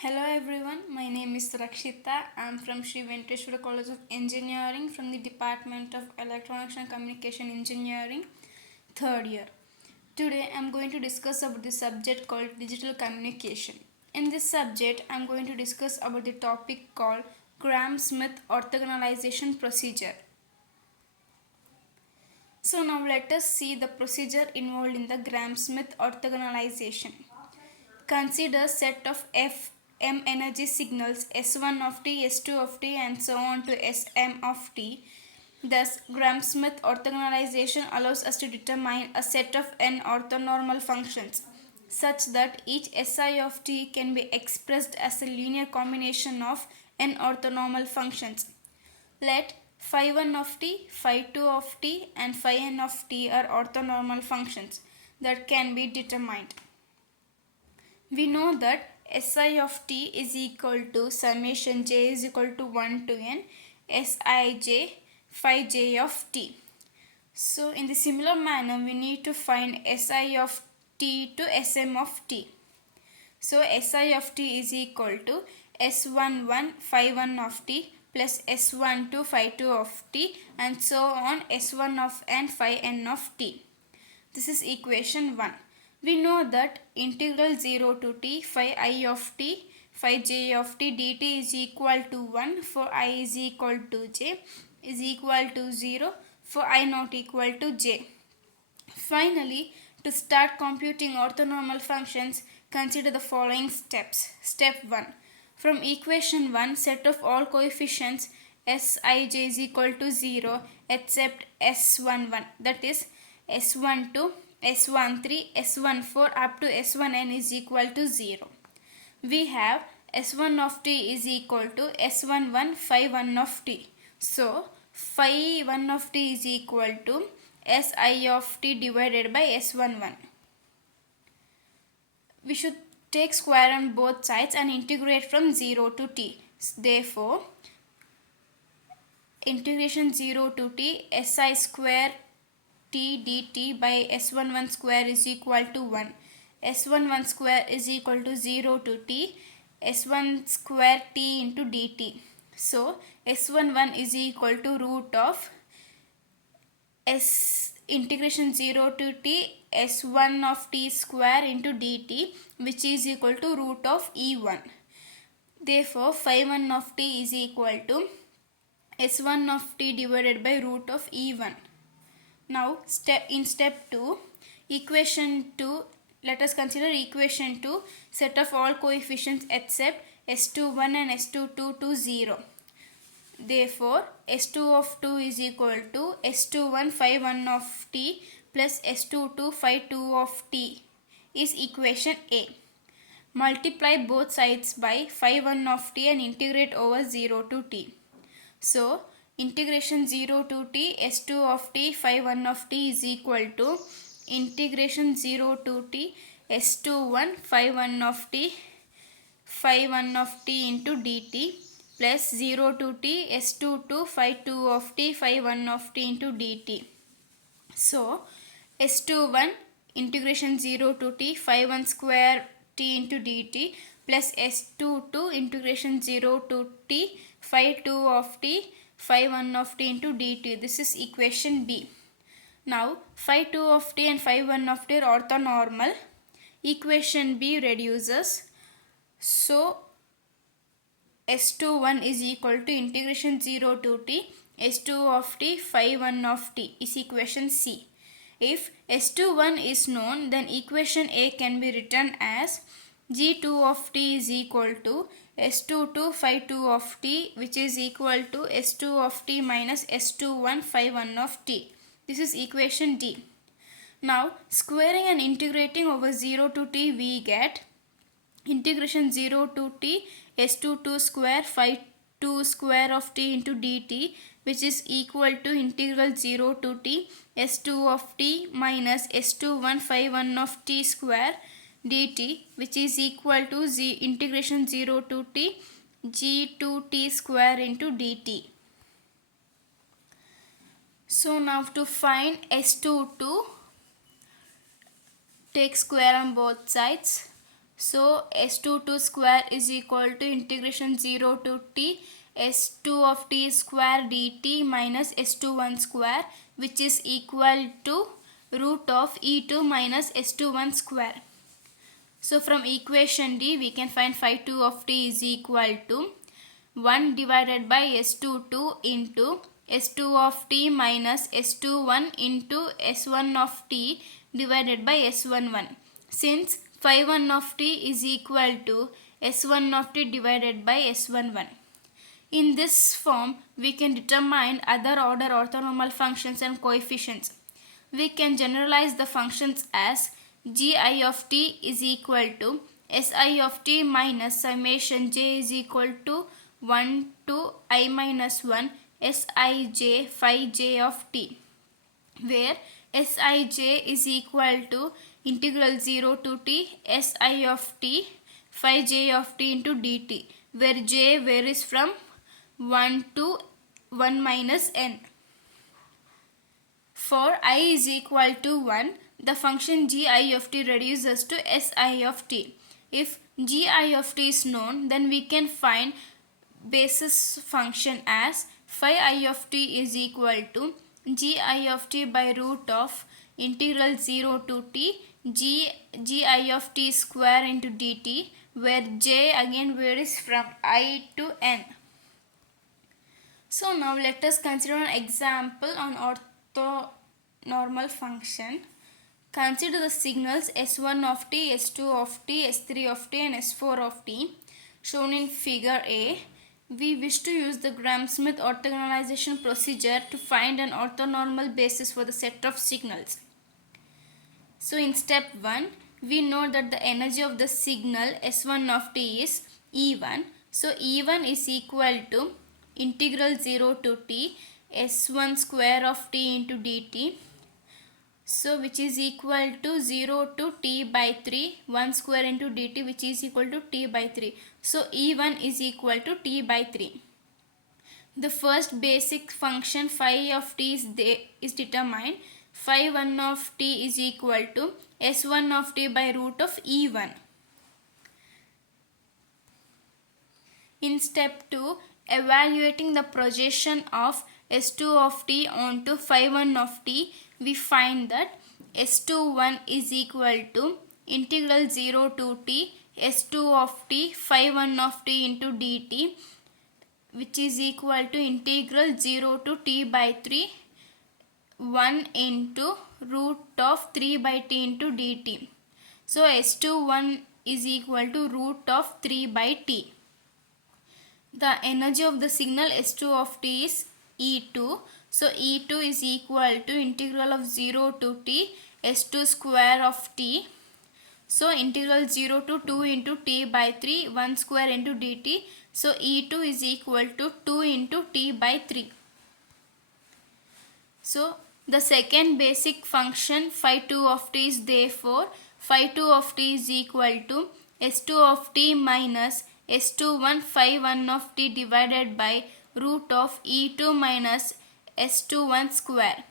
Hello everyone, my name is Rakshita. I am from Sri Venkateswara College of Engineering from the Department of Electronics and Communication Engineering, third year. Today I am going to discuss about the subject called digital communication. In this subject, I am going to discuss about the topic called Gram-Schmidt orthogonalization procedure. So now let us see the procedure involved in the Gram-Schmidt orthogonalization. Consider set of M energy signals S1 of t, S2 of t and so on to Sm of t. Thus, Gram-Schmidt orthogonalization allows us to determine a set of n orthonormal functions such that each Si of t can be expressed as a linear combination of n orthonormal functions. Let phi1 of t, phi2 of t and phi-n of t are orthonormal functions that can be determined. We know that Si of t is equal to summation j is equal to 1 to n Sij phi j of t. So in the similar manner we need to find Si of t to Sm of t. So Si of t is equal to S11 phi 1 of t plus S12 phi 2 of t and so on S1 of n phi n of t. This is equation 1. We know that integral 0 to t phi I of t phi j of t dt is equal to 1 for I is equal to j is equal to 0 for I not equal to j. Finally, to start computing orthonormal functions, consider the following steps. Step 1. From equation 1, set of all coefficients Sij is equal to 0 except S11, that is S12, S13, S14 up to S1n is equal to 0. We have S1 of t is equal to S11 phi 1 of t. So, phi 1 of t is equal to Si of t divided by S11. We should take square on both sides and integrate from 0 to t. Therefore, integration 0 to t Si square t dt by S11 square is equal to 1. S11 square is equal to 0 to t S1 square t into dt. So, S11 is equal to root of S integration 0 to t S1 of t square into dt, which is equal to root of E1. Therefore, phi 1 of t is equal to S1 of t divided by root of E1. Now, in step 2, equation 2, let us consider equation 2, set of all coefficients except S21 and S22 to 0. Therefore, S2 of 2 is equal to S21 phi 1 of t plus S22 phi 2 of t is equation A. Multiply both sides by phi 1 of t and integrate over 0 to t. So, integration 0 to t S2 of t phi 1 of t is equal to integration 0 to t S21 phi 1 of t phi 1 of t into dt plus 0 to t S22 phi 2 of t phi 1 of t into dt. So, S21 integration 0 to t phi 1 square t into dt plus S22 integration 0 to t phi 2 of t phi 1 of t into dt. This is equation B. Now, phi 2 of t and phi 1 of t are orthonormal. Equation B reduces. So, S21 is equal to integration 0 to t S2 of t phi 1 of t is equation C. If S21 is known, then equation A can be written as G2 of t is equal to S22 phi 2 of t, which is equal to S2 of t minus S21 phi 1 of t. This is equation D. Now, squaring and integrating over 0 to t, we get integration 0 to t S22 square phi 2 square of t into dt, which is equal to integral 0 to t S2 of t minus S21 phi 1 of t square dt, which is equal to integration 0 to t g2t square into dt. So now to find S22, take square on both sides. So s22 square is equal to integration 0 to t s2 of t square dt minus s21 square, which is equal to root of e2 minus s21 square. So from equation D we can find phi 2 of t is equal to 1 divided by s22 into s2 of t minus s21 into s1 of t divided by s11, since phi 1 of t is equal to s1 of t divided by s11. In this form, we can determine other order orthonormal functions and coefficients. We can generalize the functions as gi of t is equal to si of t minus summation j is equal to 1 to I minus 1 sij phi j of t, where Sij is equal to integral 0 to t Si of t phi j of t into dt, where j varies from 1 to 1 minus n. For I is equal to 1, the function gi of t reduces to Si of t. If gi of t is known, then we can find basis function as phi I of t is equal to gi of t by root of integral 0 to t gi of t square into dt, where j again varies from I to n. So now let us consider an example on orthonormal function. Consider the signals S1 of t, S2 of t, S3 of t and S4 of t shown in figure A. We wish to use the Gram-Schmidt orthogonalization procedure to find an orthonormal basis for the set of signals. So in step 1, we know that the energy of the signal S1 of t is E1. So E1 is equal to integral 0 to t S1 square of t into dt. So which is equal to 0 to t by 3, 1 square into dt, which is equal to t by 3. So E1 is equal to t by 3. The first basic function phi of t is determined. Phi 1 of t is equal to S1 of t by root of E1. In step 2, evaluating the projection of S2 of t onto phi 1 of t, we find that S21 is equal to integral 0 to t S2 of t phi 1 of t into dt, which is equal to integral 0 to t by 3 1 into root of 3 by t into dt. So S21 is equal to root of 3 by t. The energy of the signal S2 of t is E2. So E2 is equal to integral of 0 to t S2 square of t. So integral 0 to 2 into t by 3 1 square into dt. So E2 is equal to 2 into t by 3. So the second basic function phi 2 of t is therefore phi 2 of t is equal to S2 of t minus S21 phi 1 of t divided by root of E2 minus S21 square.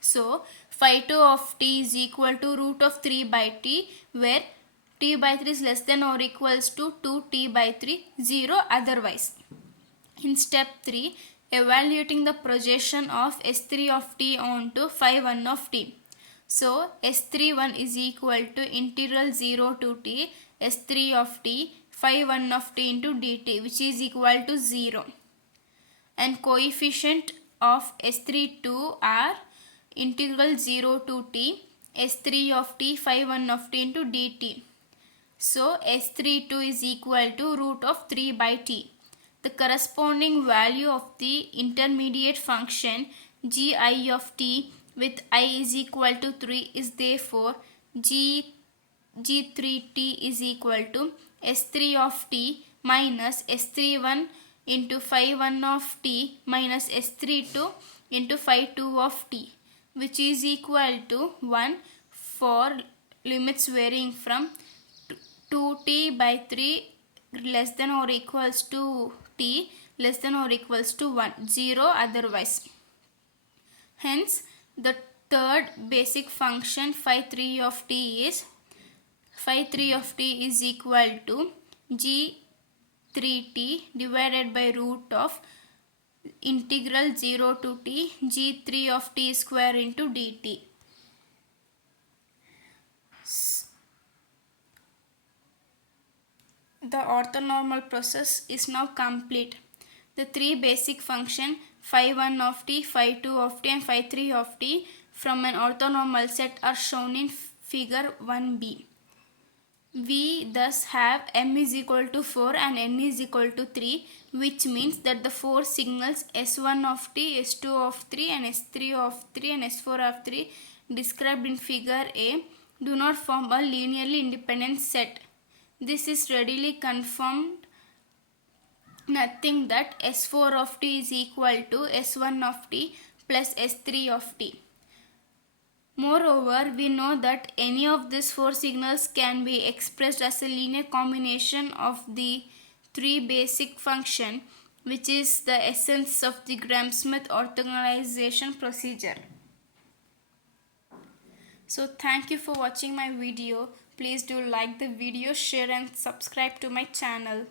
So phi 2 of t is equal to root of 3 by t, where t by 3 is less than or equals to 2t by 3, 0 otherwise. In step 3, evaluating the projection of S3 of t onto phi 1 of t. So S31 is equal to integral 0 to t S3 of t phi 1 of t into dt, which is equal to 0. And coefficient of S32 are integral 0 to t S3 of t phi 1 of t into dt. So S32 is equal to root of 3 by t. The corresponding value of the intermediate function gi of t with I is equal to 3 is therefore g3t is equal to S3 of t minus S31 into phi 1 of t minus S32 into phi 2 of t, which is equal to 1 for limits varying from 2t by 3 less than or equals to t less than or equals to 1, 0 otherwise. Hence the third basic function phi 3 of t is phi 3 of t is equal to g3t divided by root of integral 0 to t g3 of t square into dt. The orthonormal process is now complete. The three basic functions phi 1 of t, phi 2 of t and phi 3 of t from an orthonormal set are shown in figure 1b. We thus have m is equal to 4 and n is equal to 3, which means that the four signals S1 of t, S2 of 3 and S3 of 3 and S4 of 3 described in figure A do not form a linearly independent set. This is readily confirmed nothing that S4 of t is equal to S1 of t plus S3 of t. Moreover, we know that any of these four signals can be expressed as a linear combination of the three basic functions, which is the essence of the Gram-Schmidt orthogonalization procedure. So thank you for watching my video. Please do like the video, share and subscribe to my channel.